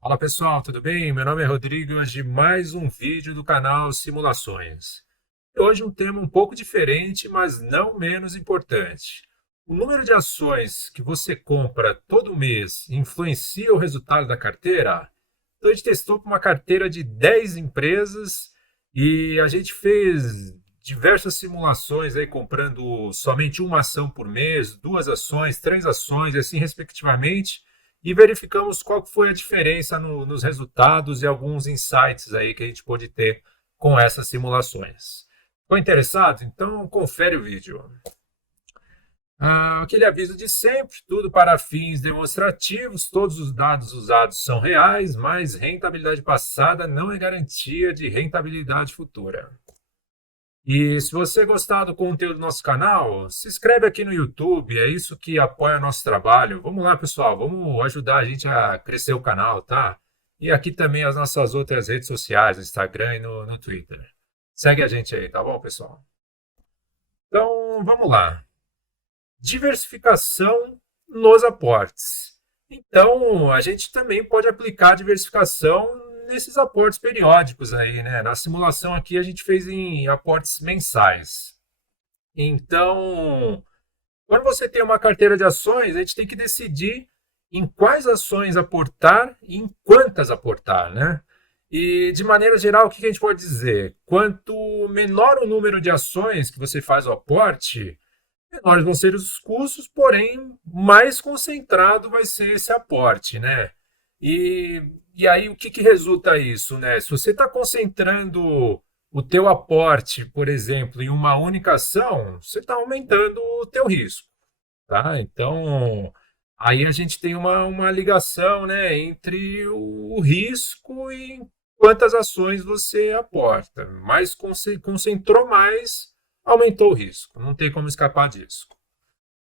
Fala pessoal, tudo bem? Meu nome é Rodrigo e hoje mais um vídeo do canal Simulações. E hoje um tema um pouco diferente, mas não menos importante. O número de ações que você compra todo mês influencia o resultado da carteira? Então a gente testou com uma carteira de 10 empresas e a gente fez diversas simulações aí comprando somente uma ação por mês, duas ações, três ações, assim respectivamente e verificamos qual foi a diferença nos resultados e alguns insights aí que a gente pôde ter com essas simulações. Ficou interessado? Então confere o vídeo. Aquele aviso de sempre, tudo para fins demonstrativos, todos os dados usados são reais, mas rentabilidade passada não é garantia de rentabilidade futura. E se você gostar do conteúdo do nosso canal, se inscreve aqui no YouTube, é isso que apoia nosso trabalho. Vamos lá, pessoal, vamos ajudar a gente a crescer o canal, tá? E aqui também as nossas outras redes sociais, no Instagram e no Twitter. Segue a gente aí, tá bom, pessoal? Então, vamos lá. Diversificação nos aportes. Então, a gente também pode aplicar diversificação nesses aportes periódicos aí, né? Na simulação aqui a gente fez em aportes mensais. Então, quando você tem uma carteira de ações, a gente tem que decidir em quais ações aportar e em quantas aportar, né? E de maneira geral, o que a gente pode dizer? Quanto menor o número de ações que você faz o aporte, menores vão ser os custos, porém mais concentrado vai ser esse aporte, né? E aí o que resulta isso, né? Se você está concentrando o teu aporte, por exemplo, em uma única ação, você está aumentando o teu risco, tá? Então aí a gente tem uma ligação, né, entre o risco e quantas ações você aporta. Mais concentrou mais, aumentou o risco. Não tem como escapar disso.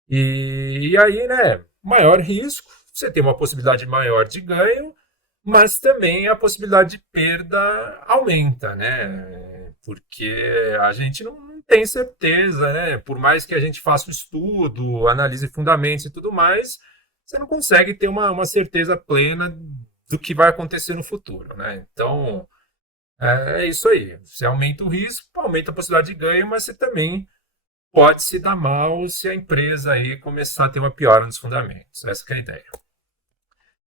E aí, né, maior risco, você tem uma possibilidade maior de ganho, mas também a possibilidade de perda aumenta, né? Porque a gente não tem certeza, né? Por mais que a gente faça o estudo, analise fundamentos e tudo mais, você não consegue ter uma certeza plena do que vai acontecer no futuro, né? Então, é isso aí. Você aumenta o risco, aumenta a possibilidade de ganho, mas você também pode se dar mal se a empresa aí começar a ter uma piora nos fundamentos. Essa que é a ideia.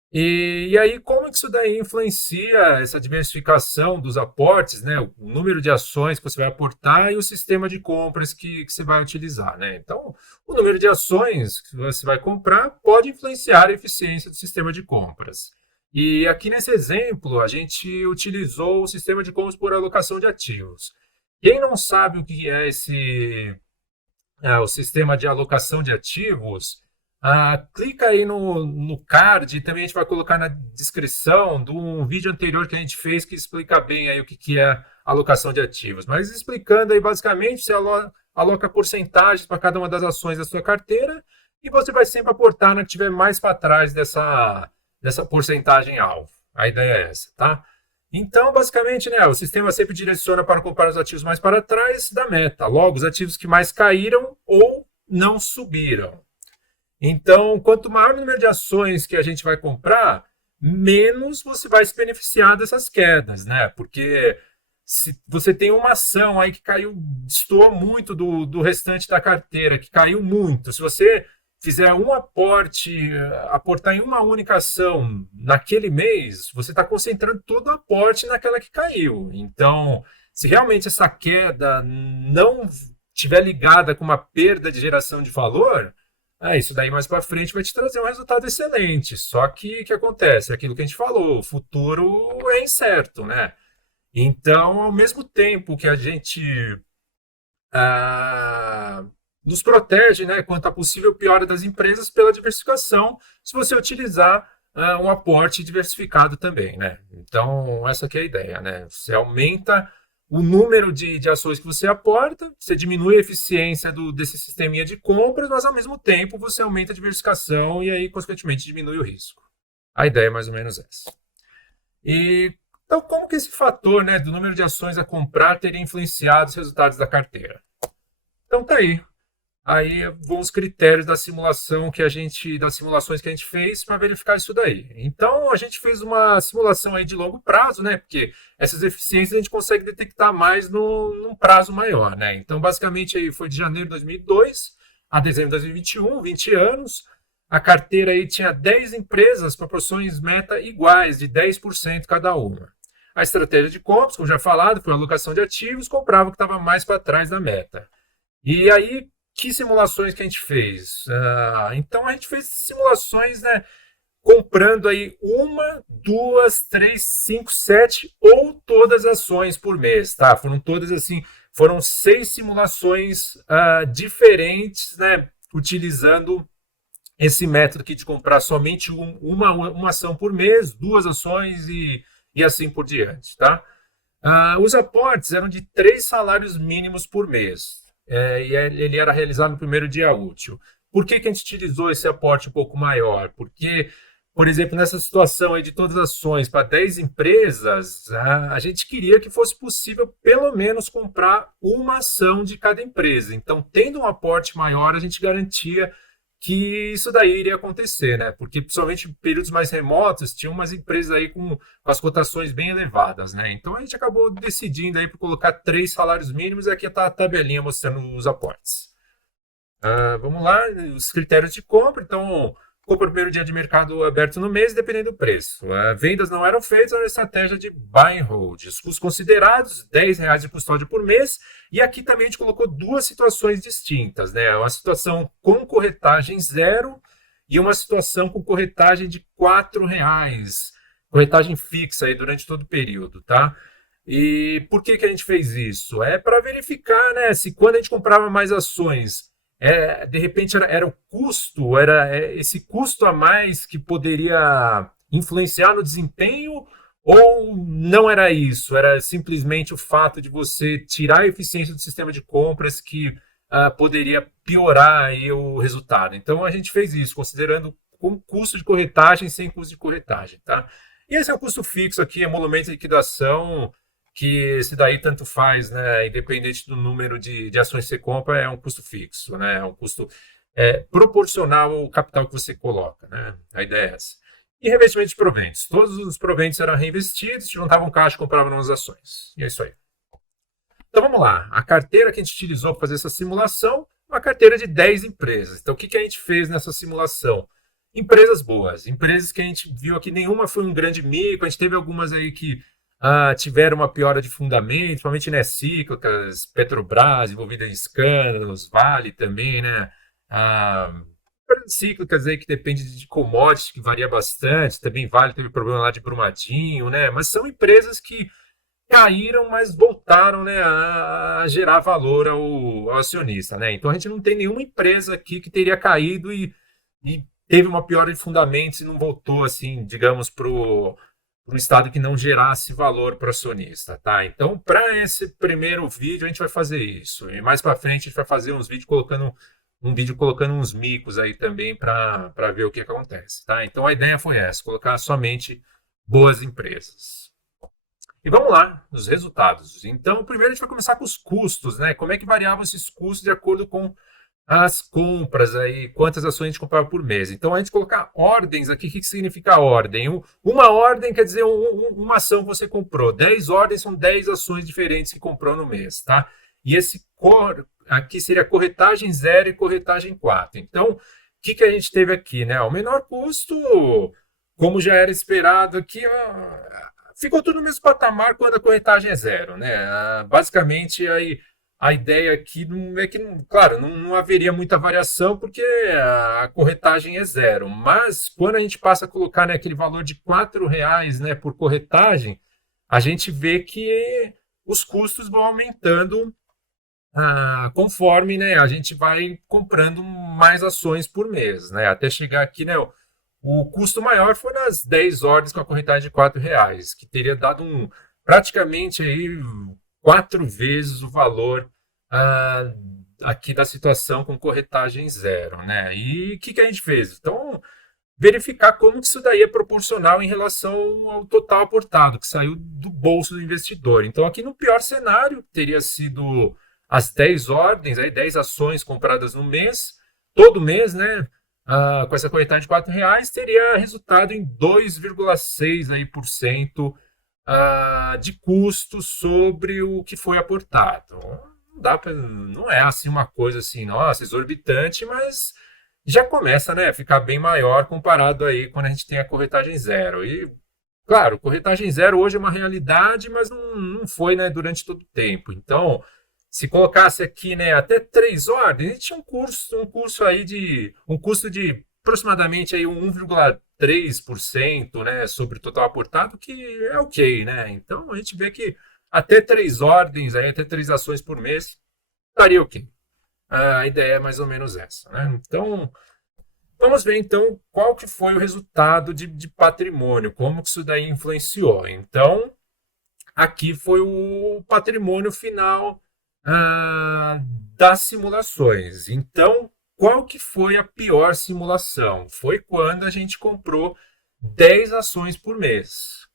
E aí, como que isso daí influencia essa diversificação dos aportes, né? O número de ações que você vai aportar e o sistema de compras que você vai utilizar, né? Então, o número de ações que você vai comprar pode influenciar a eficiência do sistema de compras. E aqui nesse exemplo, a gente utilizou o sistema de compras por alocação de ativos. Quem não sabe o que é o sistema de alocação de ativos, clica aí no card, também a gente vai colocar na descrição de um vídeo anterior que a gente fez que explica bem aí o que é alocação de ativos. Mas explicando aí basicamente, você aloca porcentagens para cada uma das ações da sua carteira e você vai sempre aportar na que tiver mais para trás dessa porcentagem alvo. A ideia é essa, tá? Então, basicamente, né, o sistema sempre direciona para comprar os ativos mais para trás da meta, logo, os ativos que mais caíram ou não subiram. Então, quanto maior o número de ações que a gente vai comprar, menos você vai se beneficiar dessas quedas, né? Porque se você tem uma ação aí que caiu, destoou muito do restante da carteira, que caiu muito, se você fizer um aporte, aportar em uma única ação naquele mês, você está concentrando todo o aporte naquela que caiu. Então, se realmente essa queda não estiver ligada com uma perda de geração de valor, isso daí mais para frente vai te trazer um resultado excelente. Só que o que acontece? É aquilo que a gente falou, o futuro é incerto, né? Então, ao mesmo tempo que a gente ah, nos protege, né, quanto à possível piora das empresas pela diversificação, se você utilizar um aporte diversificado também, né? Então, essa aqui é a ideia, né? Você aumenta o número de ações que você aporta, você diminui a eficiência desse sisteminha de compras, mas ao mesmo tempo você aumenta a diversificação e aí, consequentemente, diminui o risco. A ideia é mais ou menos essa. E então, como que esse fator, né, do número de ações a comprar teria influenciado os resultados da carteira? Então tá aí. aí vão os critérios da simulação das simulações que a gente fez para verificar isso daí. Então a gente fez uma simulação aí de longo prazo, né? Porque essas eficiências a gente consegue detectar mais num prazo maior, né? Então basicamente aí foi de janeiro de 2002 a dezembro de 2021, 20 anos. A carteira aí tinha 10 empresas, proporções meta iguais, de 10% cada uma. A estratégia de compras, como já falado, foi a alocação de ativos, comprava o que estava mais para trás da meta. E aí, que simulações que a gente fez? Então, a gente fez simulações, né, comprando aí uma, duas, três, cinco, sete ou todas as ações por mês, tá? Foram todas assim, foram 6 simulações diferentes, né, utilizando esse método aqui de comprar somente uma ação por mês, duas ações e assim por diante, tá? Os aportes eram de 3 salários mínimos por mês. E ele era realizado no primeiro dia útil. Por que a gente utilizou esse aporte um pouco maior? Porque, por exemplo, nessa situação aí de todas as ações para 10 empresas, a gente queria que fosse possível pelo menos comprar uma ação de cada empresa. Então, tendo um aporte maior, a gente garantia que isso daí iria acontecer, né? Porque principalmente em períodos mais remotos, tinha umas empresas aí com as cotações bem elevadas, né? Então a gente acabou decidindo aí por colocar 3 salários mínimos e aqui está a tabelinha mostrando os aportes. Vamos lá, os critérios de compra. Então, compra no primeiro dia de mercado aberto no mês, dependendo do preço. Vendas não eram feitas, era uma estratégia de buy and hold. Os custos considerados, R$ 10 de custódia por mês. E aqui também a gente colocou duas situações distintas, né? Uma situação com corretagem zero e uma situação com corretagem de R$ 4. Corretagem fixa aí durante todo o período, tá? E por que a gente fez isso? É para verificar, né, se quando a gente comprava mais ações, de repente era o custo, esse custo a mais que poderia influenciar no desempenho, ou não era isso? Era simplesmente o fato de você tirar a eficiência do sistema de compras que poderia piorar aí o resultado. Então a gente fez isso, considerando com custo de corretagem sem custo de corretagem, tá? E esse é o custo fixo aqui, emolumento de liquidação, que esse daí tanto faz, né? Independente do número de ações que você compra, é um custo fixo, né? É um custo proporcional ao capital que você coloca, né? A ideia é essa. E revestimento de proventos. Todos os proventos eram reinvestidos, juntavam caixa e compravam novas ações. E é isso aí. Então vamos lá. A carteira que a gente utilizou para fazer essa simulação, uma carteira de 10 empresas. Então o que a gente fez nessa simulação? Empresas boas, empresas que a gente viu aqui, nenhuma foi um grande mico, a gente teve algumas aí que tiveram uma piora de fundamento, principalmente, né, cíclicas, Petrobras envolvida em escândalos, Vale também, né? Empresas cíclicas aí que depende de commodities, que varia bastante, também Vale teve problema lá de Brumadinho, né? Mas são empresas que caíram, mas voltaram, né, a gerar valor ao acionista, né? Então a gente não tem nenhuma empresa aqui que teria caído e teve uma piora de fundamentos e não voltou, assim, digamos, para o estado que não gerasse valor para o acionista, tá? Então, para esse primeiro vídeo, a gente vai fazer isso. E mais para frente, a gente vai fazer um vídeo colocando uns micos aí também para ver o que acontece, tá? Então, a ideia foi essa, colocar somente boas empresas. E vamos lá, os resultados. Então, primeiro a gente vai começar com os custos, né? Como é que variavam esses custos de acordo com as compras aí, quantas ações a gente comprava por mês. Então, a gente colocar ordens aqui, o que significa ordem? Uma ordem quer dizer uma ação que você comprou. 10 ordens são 10 ações diferentes que comprou no mês, tá? E esse aqui seria corretagem 0 e corretagem 4. Então, o que a gente teve aqui, né? O menor custo, como já era esperado aqui, ficou tudo no mesmo patamar quando a corretagem é 0, né? Basicamente, aí a ideia aqui é que, claro, não haveria muita variação porque a corretagem é 0. Mas quando a gente passa a colocar, né, aquele valor de R$ 4, né, por corretagem, a gente vê que os custos vão aumentando conforme, né, a gente vai comprando mais ações por mês, né, até chegar aqui, né, o custo maior foi nas 10 ordens com a corretagem de R$ 4, que teria dado praticamente aí 4 vezes o valor aqui da situação com corretagem 0, né? E o que a gente fez? Então, verificar como que isso daí é proporcional em relação ao total aportado, que saiu do bolso do investidor. Então, aqui no pior cenário, teria sido as 10 ordens, aí 10 ações compradas no mês, todo mês, né? Com essa corretagem de R$ 4, teria resultado em 2,6% aí por cento de custo sobre o que foi aportado. Não é assim uma coisa assim, nossa, exorbitante, mas já começa, né, a ficar bem maior comparado aí quando a gente tem a corretagem zero. E, claro, corretagem zero hoje é uma realidade, mas não foi, né, durante todo o tempo. Então, se colocasse aqui, né, até 3 ordens, a gente tinha um curso aí um custo de aproximadamente aí 1,3%, né, sobre o total aportado, que é ok, né? Então, a gente vê que até 3 ordens, aí, até 3 ações por mês, estaria ok. A ideia é mais ou menos essa, né? Então, vamos ver então qual que foi o resultado de patrimônio, como que isso daí influenciou. Então, aqui foi o patrimônio final ah, das simulações. Então, qual que foi a pior simulação? Foi quando a gente comprou 10 ações por mês,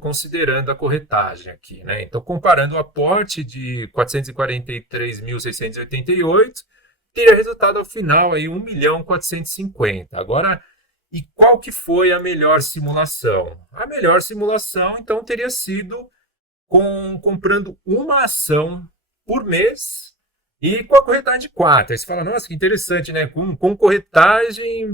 considerando a corretagem aqui, né? Então, comparando o aporte de 443.688, teria resultado ao final aí 1.450.000. Agora, e qual que foi a melhor simulação? A melhor simulação, então, teria sido comprando uma ação por mês e com a corretagem de 4. Aí você fala, nossa, que interessante, né? Com corretagem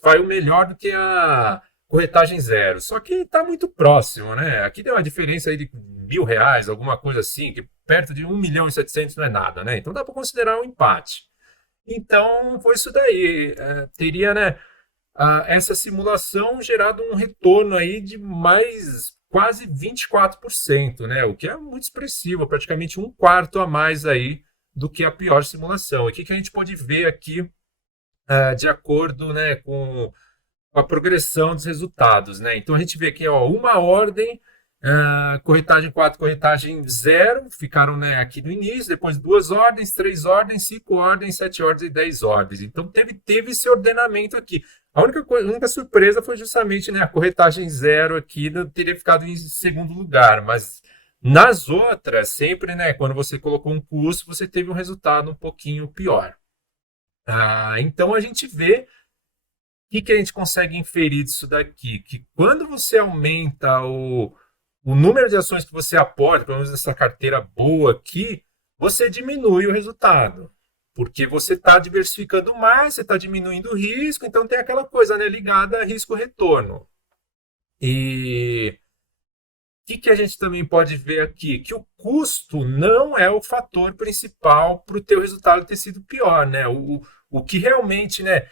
vai o melhor do que a corretagem zero. Só que está muito próximo, né? Aqui deu uma diferença aí de R$ 1.000, alguma coisa assim, que perto de 1.700.000 não é nada, né? Então dá para considerar um empate. Então foi isso daí. Teria, né, essa simulação gerado um retorno aí de mais quase 24%, né? O que é muito expressivo, praticamente um quarto a mais aí do que a pior simulação. E o que a gente pode ver aqui, de acordo, né, com a progressão dos resultados, né? Então a gente vê aqui, ó, uma ordem, corretagem 4, corretagem zero, ficaram, né, aqui no início, depois 2 ordens, 3 ordens, 5 ordens, 7 ordens e 10 ordens. Então teve esse ordenamento aqui. A única surpresa foi justamente, né, a corretagem zero aqui não teria ficado em segundo lugar, mas nas outras, sempre, né, quando você colocou um custo, você teve um resultado um pouquinho pior. Então a gente vê que a gente consegue inferir disso daqui? Que quando você aumenta o número de ações que você aporta, pelo menos nessa carteira boa aqui, você diminui o resultado. Porque você está diversificando mais, você está diminuindo o risco, então tem aquela coisa, né, ligada a risco-retorno. E o que a gente também pode ver aqui? Que o custo não é o fator principal para o teu resultado ter sido pior, né? O que realmente, né,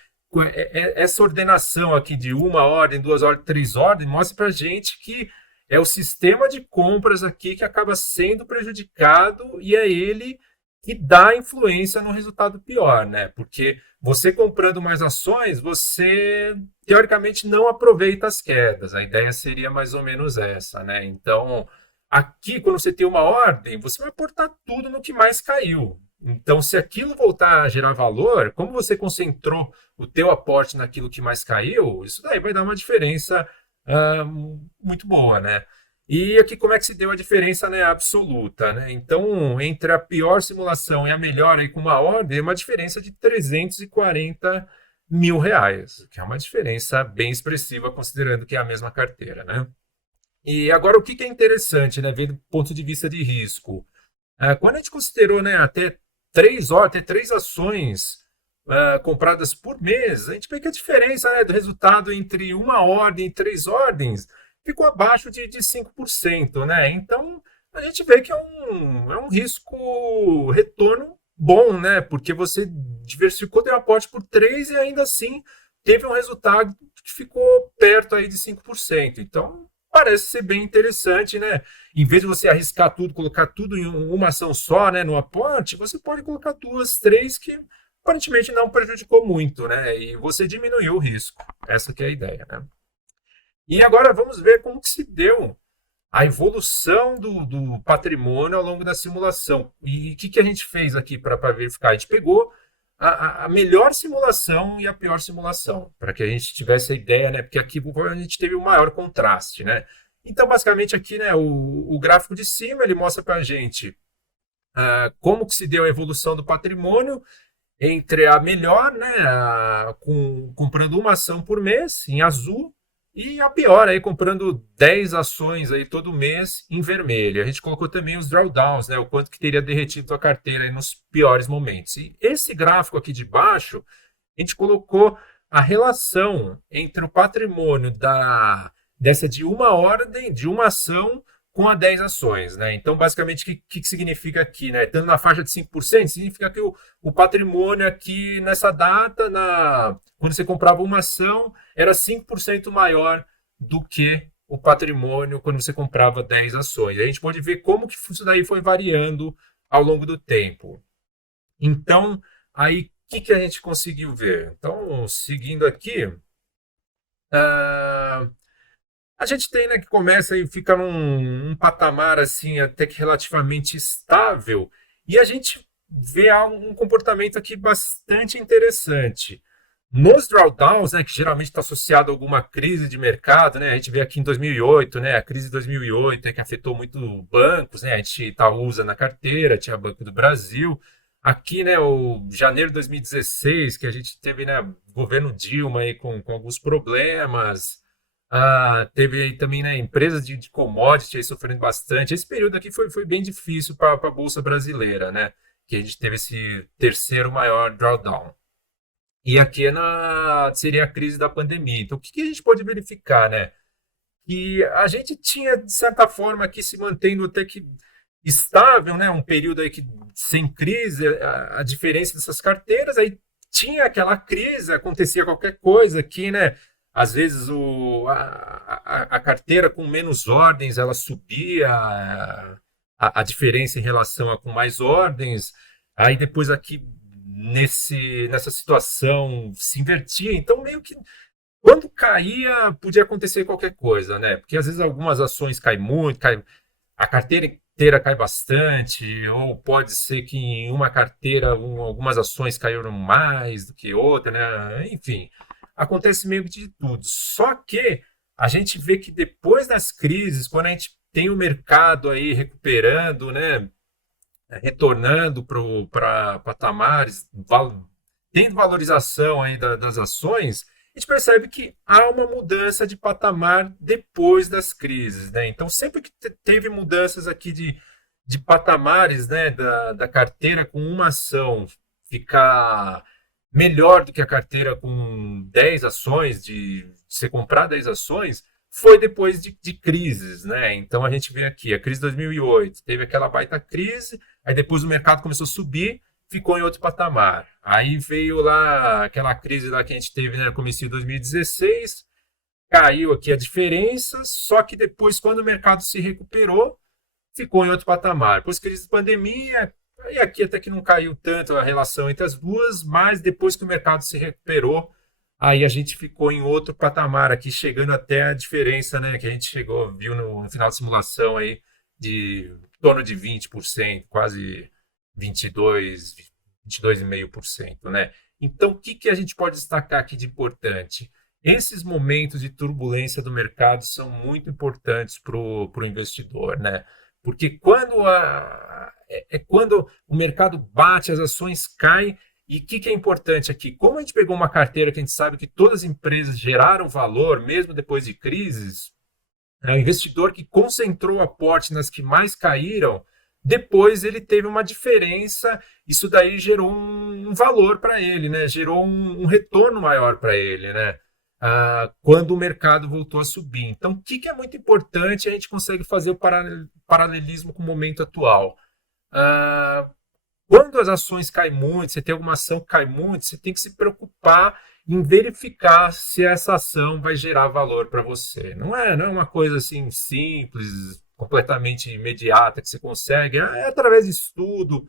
essa ordenação aqui de 1 ordem, 2 ordens, 3 ordens, mostra para a gente que é o sistema de compras aqui que acaba sendo prejudicado e é ele que dá influência no resultado pior, né? Porque você comprando mais ações, você teoricamente não aproveita as quedas. A ideia seria mais ou menos essa, né? Então, aqui, quando você tem uma ordem, você vai aportar tudo no que mais caiu. Então, se aquilo voltar a gerar valor, como você concentrou o teu aporte naquilo que mais caiu, isso daí vai dar uma diferença muito boa, né? E aqui como é que se deu a diferença, né, absoluta, né? Então, entre a pior simulação e a melhor aí com uma ordem, é uma diferença de R$ 340.000, que é uma diferença bem expressiva considerando que é a mesma carteira, né? E agora o que é interessante, né, vendo do ponto de vista de risco, quando a gente considerou, né, até 3 ordens, até 3 ações compradas por mês, a gente vê que a diferença, né, do resultado entre uma ordem e 3 ordens ficou abaixo de 5%, né? Então, a gente vê que é um risco-retorno bom, né? Porque você diversificou teu aporte por 3 e ainda assim teve um resultado que ficou perto aí de 5%. Então, parece ser bem interessante, né? Em vez de você arriscar tudo, colocar tudo em uma ação só, né, no aporte, você pode colocar 2, 3 que aparentemente não prejudicou muito, né? E você diminuiu o risco. Essa que é a ideia, né? E agora vamos ver como que se deu a evolução do patrimônio ao longo da simulação. E o que a gente fez aqui para verificar? A gente pegou a melhor simulação e a pior simulação, para que a gente tivesse a ideia, né? Porque aqui a gente teve o maior contraste, né? Então, basicamente, aqui, né, o gráfico de cima ele mostra para a gente como que se deu a evolução do patrimônio entre a melhor, né, comprando uma ação por mês em azul e a pior aí comprando 10 ações aí todo mês em vermelho. A gente colocou também os drawdowns, né, o quanto que teria derretido a carteira aí nos piores momentos. E esse gráfico aqui de baixo, a gente colocou a relação entre o patrimônio dessa de uma ordem, de uma ação, com a 10 ações. Né? Então, basicamente, o que significa aqui? Né? Estando na faixa de 5%, significa que o patrimônio aqui nessa data, quando você comprava uma ação, era 5% maior do que o patrimônio quando você comprava 10 ações. A gente pode ver como que isso daí foi variando ao longo do tempo. Então, aí, que a gente conseguiu ver? Então, seguindo aqui, uh, a gente tem, né, que começa e fica num patamar assim até que relativamente estável, e a gente vê um comportamento aqui bastante interessante. Nos drawdowns, né, que geralmente está associado a alguma crise de mercado, né, a gente vê aqui em 2008, né, a crise de 2008, né, que afetou muito bancos, né, a gente Itaúsa na carteira, tinha Banco do Brasil. Aqui, né, o janeiro de 2016, que a gente teve, né, governo Dilma aí com alguns problemas. Teve aí também, né, empresas de commodity aí sofrendo bastante. Esse período aqui foi bem difícil para a Bolsa Brasileira, né, que a gente teve esse terceiro maior drawdown. E aqui seria a crise da pandemia. Então, o que a gente pode verificar, né? Que a gente tinha, de certa forma, aqui se mantendo até que estável, né? Um período aí que sem crise, a diferença dessas carteiras, aí tinha aquela crise, acontecia qualquer coisa aqui, né? Às vezes a carteira com menos ordens, ela subia a diferença em relação a com mais ordens, aí depois aqui nessa situação se invertia, então meio que quando caía, podia acontecer qualquer coisa, né? Porque às vezes algumas ações caem muito, a carteira inteira cai bastante, ou pode ser que em uma carteira algumas ações caíram mais do que outra, né? Enfim, acontece meio que de tudo. Só que a gente vê que depois das crises, quando a gente tem o mercado aí recuperando, né? Retornando para patamares, tendo valorização aí das ações, a gente percebe que há uma mudança de patamar depois das crises. Né? Então, sempre que teve mudanças aqui de patamares, né, da carteira com uma ação ficar melhor do que a carteira com 10 ações, de você comprar 10 ações, foi depois de crises. Né? Então, a gente vê aqui a crise de 2008, teve aquela baita crise, aí depois o mercado começou a subir, ficou em outro patamar. Aí veio lá aquela crise lá que a gente teve, né, no começo de 2016, caiu aqui a diferença, só que depois, quando o mercado se recuperou, ficou em outro patamar. Depois crise de pandemia, e aqui até que não caiu tanto a relação entre as duas, mas depois que o mercado se recuperou, aí a gente ficou em outro patamar aqui, chegando até a diferença, né, que a gente chegou, viu no final da simulação aí, de em torno de 20%, quase 22, 22,5%, né? Então, o que a gente pode destacar aqui de importante? Esses momentos de turbulência do mercado são muito importantes para o investidor, né? Porque quando o mercado bate, as ações caem. E o que é importante aqui? Como a gente pegou uma carteira que a gente sabe que todas as empresas geraram valor, mesmo depois de crises, o investidor que concentrou o aporte nas que mais caíram, depois ele teve uma diferença, isso daí gerou um valor para ele, né? Gerou um retorno maior para ele, né? Quando o mercado voltou a subir. Então, o que é muito importante, a gente consegue fazer o paralelismo com o momento atual. Ah, Quando as ações caem muito, você tem alguma ação que cai muito, você tem que se preocupar em verificar se essa ação vai gerar valor para você. Não é uma coisa assim simples, completamente imediata que você consegue. É através de estudo,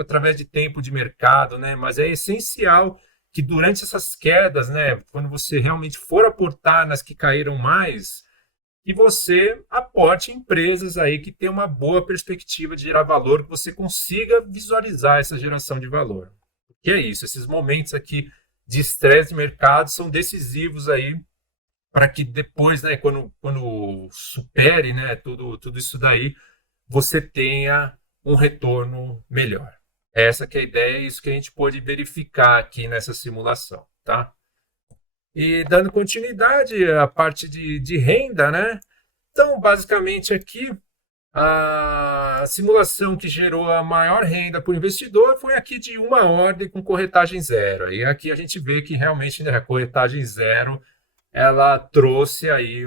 através de tempo de mercado, né? Mas é essencial que durante essas quedas, né, quando você realmente for aportar nas que caíram mais, que você aporte em empresas aí que tem uma boa perspectiva de gerar valor, que você consiga visualizar essa geração de valor. Que é isso, esses momentos aqui de estresse de mercado são decisivos aí para que depois, quando supere, né, tudo isso daí, você tenha um retorno melhor. Essa que é a ideia, é isso que a gente pôde verificar aqui nessa simulação, tá? E dando continuidade à parte de renda, né? Então, basicamente aqui, a simulação que gerou a maior renda para o investidor foi aqui de uma ordem com corretagem zero. E aqui a gente vê que realmente, né, a corretagem zero ela trouxe aí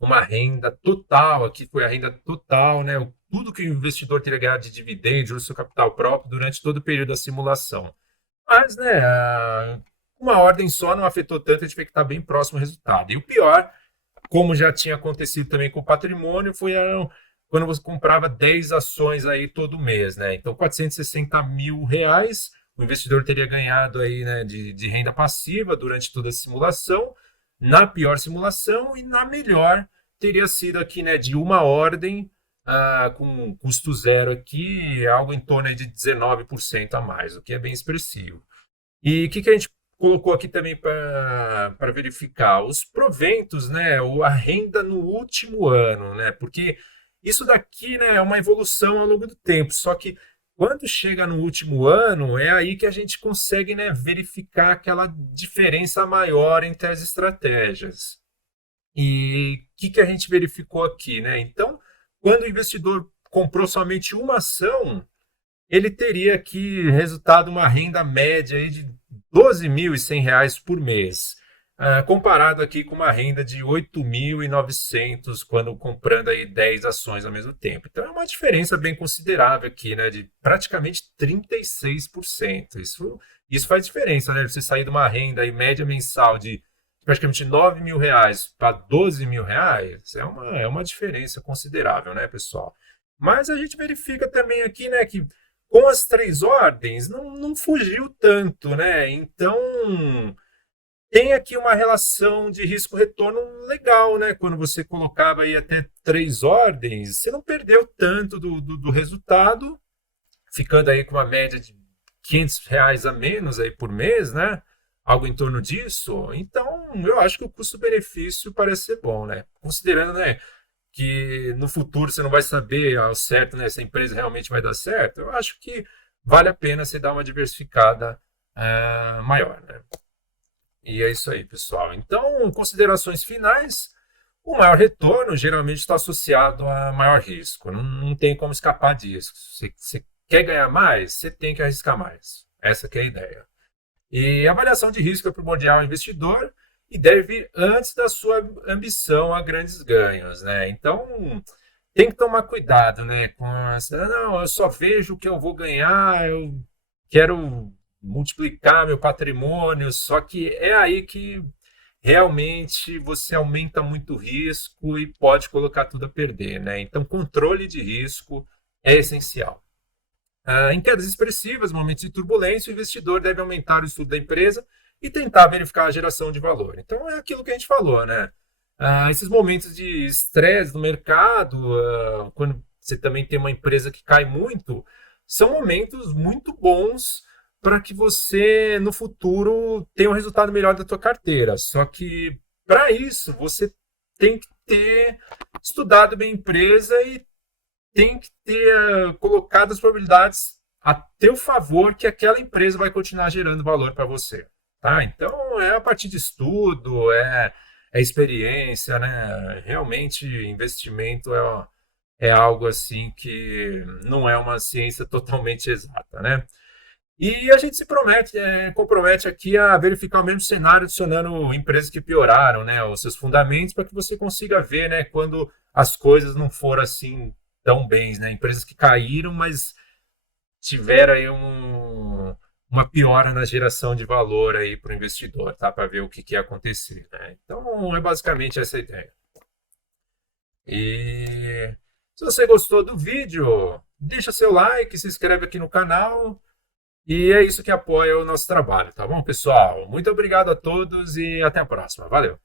uma renda total, aqui foi a renda total, né? Tudo que o investidor teria ganhado de dividendos no seu capital próprio durante todo o período da simulação. Mas, né, uma ordem só não afetou tanto, a gente vê que está bem próximo ao resultado. E o pior, como já tinha acontecido também com o patrimônio, foi quando você comprava 10 ações aí todo mês, né? Então, R$ 460 mil, o investidor teria ganhado aí, né, de renda passiva durante toda a simulação, na pior simulação, e na melhor teria sido aqui, né, de uma ordem, com custo zero aqui, algo em torno aí de 19% a mais, o que é bem expressivo. E o que a gente colocou aqui também para verificar? Os proventos, né? A renda no último ano, né? Porque isso daqui, né, é uma evolução ao longo do tempo. Só que quando chega no último ano, é aí que a gente consegue, né, verificar aquela diferença maior entre as estratégias. E o que a gente verificou aqui, né? Então, quando o investidor comprou somente uma ação, ele teria aqui resultado uma renda média aí de R$ 12.100 por mês, comparado aqui com uma renda de 8.900 quando comprando aí 10 ações ao mesmo tempo. Então é uma diferença bem considerável aqui, né, de praticamente 36%. Isso faz diferença, né? Você sair de uma renda aí média mensal de praticamente R$ 9.000 para R$ 12.000, é uma diferença considerável, né, pessoal? Mas a gente verifica também aqui, né, que com as três ordens não fugiu tanto, né? Então tem aqui uma relação de risco-retorno legal, né? Quando você colocava aí até três ordens, você não perdeu tanto do resultado, ficando aí com uma média de R$ 500 a menos aí por mês, né? Algo em torno disso. Então, eu acho que o custo-benefício parece ser bom, né? Considerando, né, que no futuro você não vai saber ao certo, né, se a empresa realmente vai dar certo, eu acho que vale a pena você dar uma diversificada maior, né? E é isso aí, pessoal. Então, considerações finais. O maior retorno geralmente está associado a maior risco. Não tem como escapar disso. Você quer ganhar mais, você tem que arriscar mais. Essa que é a ideia. E a avaliação de risco é primordial ao investidor e deve vir antes da sua ambição a grandes ganhos, né? Então, tem que tomar cuidado, né? Com essa, não, eu só vejo o que eu vou ganhar, eu quero multiplicar meu patrimônio, só que é aí que realmente você aumenta muito o risco e pode colocar tudo a perder, né? Então, controle de risco é essencial. Em quedas expressivas, momentos de turbulência, o investidor deve aumentar o estudo da empresa e tentar verificar a geração de valor. Então, é aquilo que a gente falou, né? Esses momentos de estresse no mercado, quando você também tem uma empresa que cai muito, são momentos muito bons para que você, no futuro, tenha um resultado melhor da tua carteira. Só que, para isso, você tem que ter estudado bem a empresa e tem que ter colocado as probabilidades a teu favor que aquela empresa vai continuar gerando valor para você. Tá? Então, é a partir de estudo, é experiência, né? Realmente, investimento é algo assim que não é uma ciência totalmente exata, né? E a gente se compromete aqui a verificar o mesmo cenário, adicionando empresas que pioraram, né, os seus fundamentos, para que você consiga ver, né, quando as coisas não foram assim tão bem, né, empresas que caíram, mas tiveram aí uma piora na geração de valor aí para o investidor, tá, para ver o que ia acontecer, né? Então, é basicamente essa a ideia. E se você gostou do vídeo, deixa seu like, se inscreve aqui no canal. E é isso que apoia o nosso trabalho, tá bom, pessoal? Muito obrigado a todos e até a próxima. Valeu!